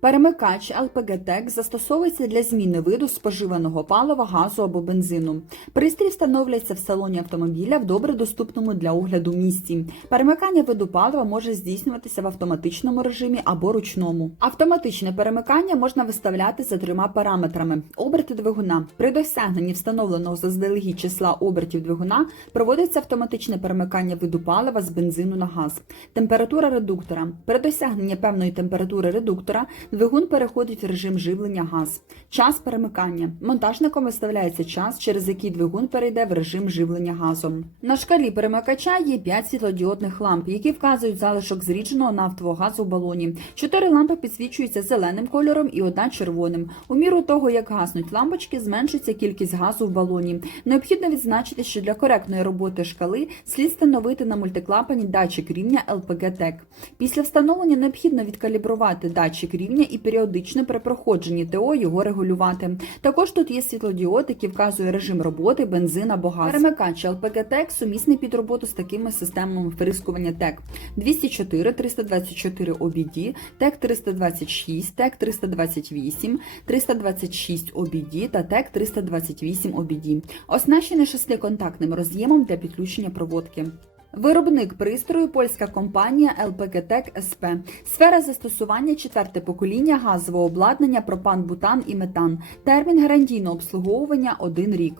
Перемикач ЛПГ-ТЕК застосовується для зміни виду споживаного палива, газу або бензину. Пристрій встановлюється в салоні автомобіля в добре доступному для огляду місці. Перемикання виду палива може здійснюватися в автоматичному режимі або ручному. Автоматичне перемикання можна виставляти за трьома параметрами: оберти двигуна. При досягненні встановленого заздалегідь числа обертів двигуна проводиться автоматичне перемикання виду палива з бензину на газ. Температура редуктора. При досягненні певної температури редуктора двигун переходить в режим живлення газ. Час перемикання. Монтажником виставляється час, через який двигун перейде в режим живлення газом. На шкалі перемикача є 5 світлодіодних ламп, які вказують залишок зрідженого нафтового газу в балоні. Чотири лампи підсвічуються зеленим кольором і одна червоним. У міру того, як гаснуть лампочки, зменшується кількість газу в балоні. Необхідно відзначити, що для коректної роботи шкали слід встановити на мультиклапані датчик рівня LPG TEC. Після встановлення необхідно відкалібрувати датчик рівня і періодично при проходженні ТО його регулювати. Також тут є світлодіод, який вказує режим роботи, бензин або газ. Перемикач TEC сумісний під роботу з такими системами вприскування TEC 204, 324 OBD, TEC 326, TEC 328, 326 OBD та TEC 328 OBD. Оснащений шестиконтактним роз'ємом для підключення проводки. Виробник пристрою польська компанія ЛПКТЕК СП, Сфера застосування четверте покоління газового обладнання пропан, бутан і метан. Термін гарантійного обслуговування 1 рік.